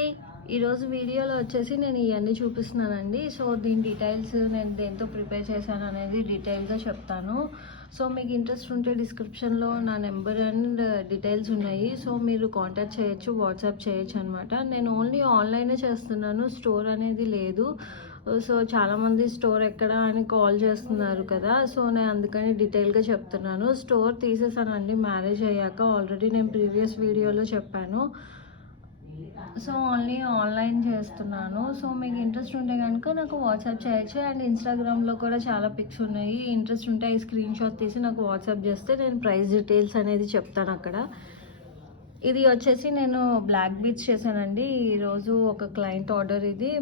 Hi, ఈరోజు వీడియోలో వచ్చేసి నేను ఇవన్నీ చూపిస్తున్నానండి. సో దీని డీటెయిల్స్ నేను దేంతో ప్రిపేర్ చేశాను అనేది డీటెయిల్గా చెప్తాను. సో మీకు ఇంట్రెస్ట్ ఉంటే డిస్క్రిప్షన్లో నా నెంబర్ అండ్ డీటెయిల్స్ ఉన్నాయి. సో మీరు కాంటాక్ట్ చేయొచ్చు, వాట్సాప్ చేయొచ్చు అనమాట. నేను ఓన్లీ ఆన్లైనే చేస్తున్నాను, స్టోర్ అనేది లేదు. సో చాలామంది స్టోర్ ఎక్కడ అని కాల్ చేస్తున్నారు కదా, సో నేను అందుకని డీటెయిల్గా చెప్తున్నాను. స్టోర్ తీసేసానండి మ్యారేజ్ అయ్యాక, ఆల్రెడీ నేను ప్రీవియస్ వీడియోలో చెప్పాను. సో ఓన్లీ ఆన్లైన్ చేస్తున్నాను. సో మీకు ఇంట్రెస్ట్ ఉంటే కనుక నాకు వాట్సాప్ చేయొచ్చు. అండ్ ఇన్స్టాగ్రామ్లో కూడా చాలా పిక్స్ ఉన్నాయి. ఇంట్రెస్ట్ ఉంటే ఈ స్క్రీన్ షాట్ తీసి నాకు వాట్సాప్ చేస్తే నేను ప్రైస్ డీటెయిల్స్ అనేది చెప్తాను అక్కడ. ఇది వచ్చేసి నేను బ్లాక్ బీడ్స్ చేశానండి. ఈరోజు ఒక క్లయింట్ ఆర్డర్ ఇది.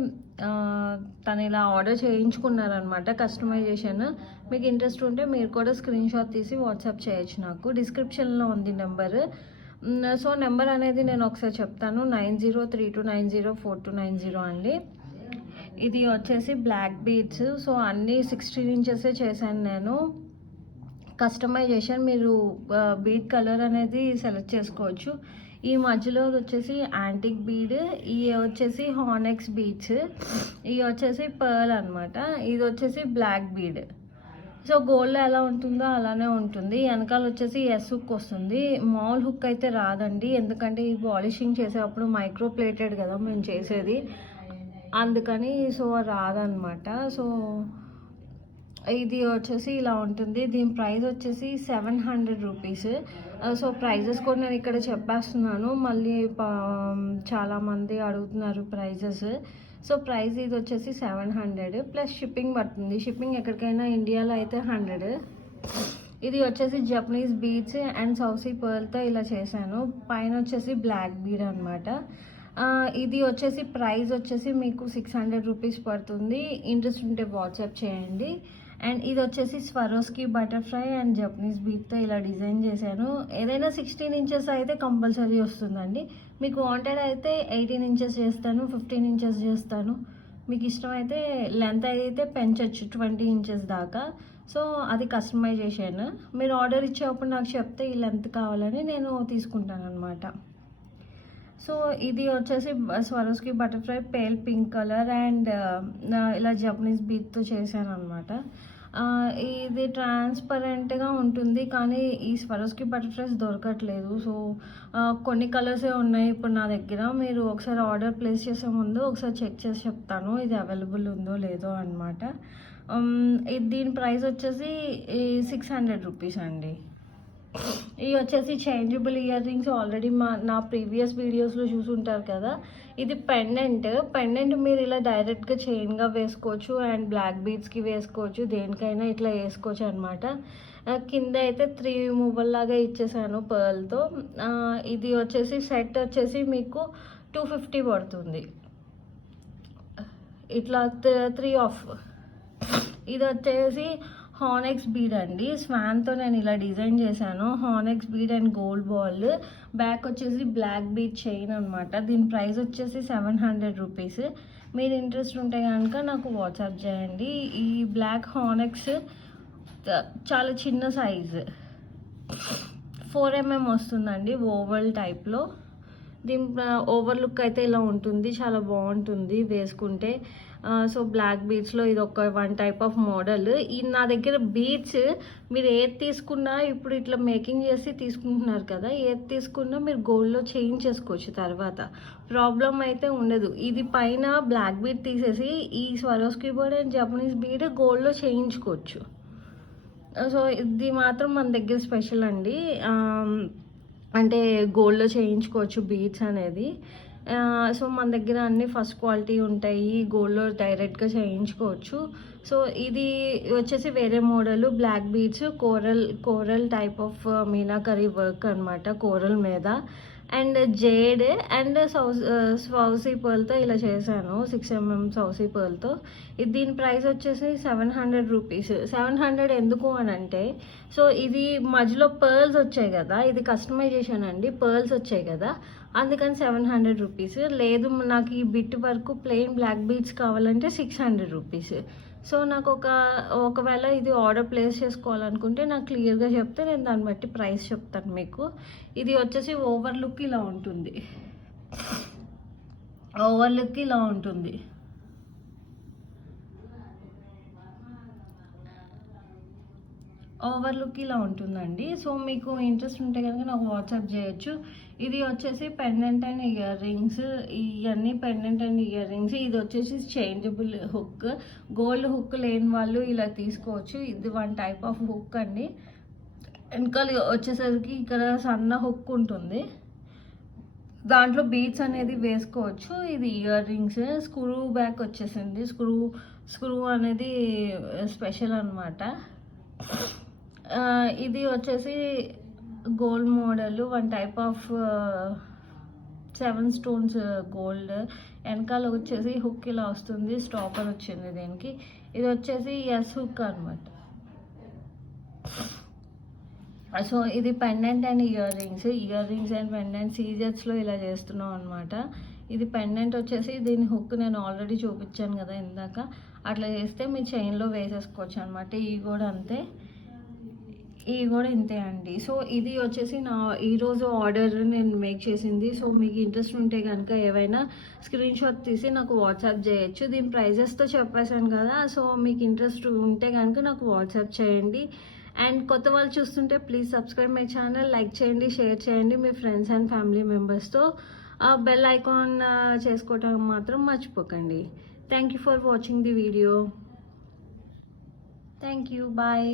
తను ఇలా ఆర్డర్ చేయించుకున్నారనమాట, కస్టమైజేషన్. మీకు ఇంట్రెస్ట్ ఉంటే మీరు కూడా స్క్రీన్ షాట్ తీసి వాట్సాప్ చేయొచ్చు. నాకు డిస్క్రిప్షన్లో ఉంది నెంబర్. సో నెంబర్ అనేది నేను ఒకసారి చెప్తాను, 9032904290 అండి. ఇది వచ్చేసి బ్లాక్ బీడ్స్. సో అన్నీ 16 ఇంచెసే చేశాను నేను. కస్టమైజేషన్ మీరు బీడ్ కలర్ అనేది సెలెక్ట్ చేసుకోవచ్చు. ఈ మధ్యలో వచ్చేసి యాంటిక్ బీడ్, ఇవి వచ్చేసి హానెక్స్ బీడ్స్, ఇవి వచ్చేసి పర్ల్ అనమాట. ఇది వచ్చేసి బ్లాక్ బీడ్. సో గోల్డ్లో ఎలా ఉంటుందో అలానే ఉంటుంది. వెనకాల వచ్చేసి ఎస్ హుక్ వస్తుంది, మామూలు హుక్ అయితే రాదండి. ఎందుకంటే ఈ పాలిషింగ్ చేసేటప్పుడు మైక్రో ప్లేటెడ్ కదా మేము చేసేది, అందుకని సో రాదనమాట. సో ఇది వచ్చేసి ఇలా ఉంటుంది. దీని ప్రైస్ వచ్చేసి 700 రూపీస్. సో ప్రైజెస్ కూడా నేను ఇక్కడ చెప్పేస్తున్నాను, మళ్ళీ చాలామంది అడుగుతున్నారు ప్రైజెస్. సో ప్రైస్ ఇది వచ్చేసి 700 ప్లస్ షిప్పింగ్ పడుతుంది. షిప్పింగ్ ఎక్కడికైనా ఇండియాలో అయితే 100. ఇది వచ్చేసి జపనీస్ బీడ్స్ అండ్ సౌసీ పర్ల్తో ఇలా చేశాను. పైన వచ్చేసి బ్లాక్ బీడ్ అనమాట. ఇది వచ్చేసి ప్రైస్ వచ్చేసి మీకు 600 రూపీస్ పడుతుంది. ఇంట్రెస్ట్ ఉంటే వాట్సాప్ చేయండి. అండ్ ఇది వచ్చేసి స్వరోస్కి బటర్ఫ్లై అండ్ జపనీస్ బీడ్తో ఇలా డిజైన్ చేశాను. ఏదైనా 16 ఇంచెస్ అయితే కంపల్సరీ వస్తుందండి. మీకు వాంటెడ్ అయితే 18 ఇంచెస్ చేస్తాను, 15 ఇంచెస్ చేస్తాను. మీకు ఇష్టమైతే లెంత్ అయితే పెంచవచ్చు 20 ఇంచెస్ దాకా. సో అది కస్టమైజేషన్. మీరు ఆర్డర్ ఇచ్చేటప్పుడు నాకు చెప్తే ఈ లెంత్ కావాలని నేను తీసుకుంటాను అనమాట. సో ఇది వచ్చేసి Swarovski butterfly pale pink colour and ఇలా జపనీస్ బీడ్తో చేశాను అనమాట. ఇది ట్రాన్స్పరెంట్గా ఉంటుంది, కానీ ఈ స్వరోస్కి బటర్ఫ్లైస్ దొరకట్లేదు. సో కొన్ని కలర్సే ఉన్నాయి ఇప్పుడు నా దగ్గర. మీరు ఒకసారి ఆర్డర్ ప్లేస్ చేసే ముందు ఒకసారి చెక్ చేసి చెప్తాను ఇది అవైలబుల్ ఉందో లేదో అనమాట. దీని ప్రైస్ వచ్చేసి 600 రూపీస్ అండి. ఇవి వచ్చేసి చేంజబుల్ ఇయర్ రింగ్స్. ఆల్రెడీ నా ప్రీవియస్ వీడియోస్లో చూసుంటారు కదా. ఇది పెండెంట్ మీరు ఇలా డైరెక్ట్గా చైన్గా వేసుకోవచ్చు అండ్ బ్లాక్ బీడ్స్కి వేసుకోవచ్చు, దేనికైనా ఇట్లా వేసుకోవచ్చు అనమాట. కింద అయితే 3 మూవల్ లాగా ఇచ్చేసాను పర్ల్తో. ఇది వచ్చేసి సెట్ వచ్చేసి మీకు 250 పడుతుంది. ఇట్లా 3 ఆఫ్. ఇది వచ్చేసి హానెక్స్ బీడ్ అండి. స్వాన్తో నేను ఇలా డిజైన్ చేశాను. Onyx bead and gold ball. Back వచ్చేసి బ్లాక్ బీడ్ చైన్ అనమాట. దీని ప్రైస్ వచ్చేసి 700 రూపీస్. మీరు ఇంట్రెస్ట్ ఉంటే కనుక నాకు వాట్సాప్ చేయండి. ఈ బ్లాక్ హానెక్స్ చాలా చిన్న సైజు, 4 mm వస్తుందండి, ఓవల్ టైప్లో. దీని ఓవర్ లుక్ అయితే ఇలా ఉంటుంది, చాలా బాగుంటుంది వేసుకుంటే. సో బ్లాక్ బీడ్స్లో ఇది ఒక 1 టైప్ ఆఫ్ మోడల్. ఈ నా దగ్గర బీడ్స్ మీరు ఏది తీసుకున్నా, ఇప్పుడు ఇట్లా మేకింగ్ చేసి తీసుకుంటున్నారు కదా, ఏది తీసుకున్నా మీరు గోల్డ్లో చేంజ్ చేసుకోవచ్చు, తర్వాత ప్రాబ్లం అయితే ఉండదు. ఇది పైన బ్లాక్ బీడ్ తీసేసి ఈ Swarovski board and Japanese bead గోల్డ్లో చేయించుకోవచ్చు. సో ఇది మాత్రం మన దగ్గర స్పెషల్ అండి. అంటే గోల్డ్లో చేయించుకోవచ్చు బీడ్స్ అనేది. సో మన దగ్గర అన్ని ఫస్ట్ క్వాలిటీ ఉంటాయి, గోల్డ్లో డైరెక్ట్గా చేయించుకోవచ్చు. సో ఇది వచ్చేసి వేరే model black beads, coral type of meenakari work అనమాట, కోరల్ మీద. అండ్ జేడ్ అండ్ సౌసీ పర్ల్తో ఇలా చేశాను, 6 mm సౌసీ పర్ల్తో. దీని ప్రైస్ వచ్చేసి 700 రూపీస్. 700 ఎందుకు అని అంటే, సో ఇది మధ్యలో పర్ల్స్ వచ్చాయి కదా, ఇది కస్టమైజేషన్ అండి, పర్ల్స్ వచ్చాయి కదా, అందుకని 700 రూపీస్. లేదు నాకు ఈ బిట్ వరకు ప్లెయిన్ బ్లాక్ బీడ్స్ కావాలంటే 600 రూపీస్. సో నాకు ఒకవేళ ఇది ఆర్డర్ ప్లేస్ చేసుకోవాలనుకుంటే నాకు క్లియర్గా చెప్తే నేను దాన్ని బట్టి ప్రైస్ చెప్తాను మీకు. ఇది వచ్చేసి ఓవర్ లుక్ ఇలా ఉంటుంది. ఓవర్లుక్ ఇలా ఉంటుంది. ఓవర్లుక్ ఇలా ఉంటుందండి. సో మీకు ఇంట్రెస్ట్ ఉంటే కనుక నాకు వాట్సాప్ చేయొచ్చు. ఇది వచ్చేసి పెండెంట్ అండ్ ఇయర్ రింగ్స్, ఇవన్నీ పెండెంట్ అండ్ ఇయర్ రింగ్స్. ఇది వచ్చేసి చేంజబుల్ హుక్, గోల్డ్ హుక్ లేని వాళ్ళు ఇలా తీసుకోవచ్చు. ఇది వన్ టైప్ ఆఫ్ హుక్ అండి. వెనకాల వచ్చేసరికి ఇక్కడ సన్న హుక్ ఉంటుంది, దాంట్లో బీడ్స్ అనేది వేసుకోవచ్చు. ఇది ఇయర్ రింగ్స్, స్క్రూ బ్యాక్ వచ్చేసింది. స్క్రూ అనేది స్పెషల్ అనమాట. ఇది వచ్చేసి gold model, one type of 7 stones gold. వెనకాల వచ్చేసి హుక్ ఇలా వస్తుంది, స్టాపర్ వచ్చింది దీనికి. ఇది వచ్చేసి ఎస్ హుక్ అనమాట. సో ఇది pendant and earrings and pendant సీజర్స్లో ఇలా చేస్తున్నాం అనమాట. ఇది పెండెంట్ వచ్చేసి దీని హుక్ నేను ఆల్రెడీ చూపించాను కదా ఇందాక, అట్లా చేస్తే మీ చైన్లో వేసేసుకోవచ్చు అనమాట. ఇవి కూడా అంతే, ఇవి కూడా ఇంతే అండి. సో ఇది వచ్చేసి నా ఈరోజు ఆర్డర్ నేను మేక్ చేసింది. సో మీకు ఇంట్రెస్ట్ ఉంటే కనుక ఏవైనా స్క్రీన్ షాట్ తీసి నాకు వాట్సాప్ చేయొచ్చు. దీని ప్రైజెస్తో చెప్పేశాను కదా. సో మీకు ఇంట్రెస్ట్ ఉంటే కనుక నాకు వాట్సాప్ చేయండి. అండ్ కొత్త వాళ్ళు చూస్తుంటే please subscribe my channel, like చేయండి, షేర్ చేయండి మీ ఫ్రెండ్స్ అండ్ ఫ్యామిలీ మెంబర్స్తో. బెల్ ఐకాన్ చేసుకోవటం మాత్రం మర్చిపోకండి. Thank you for watching the video. Thank you, bye.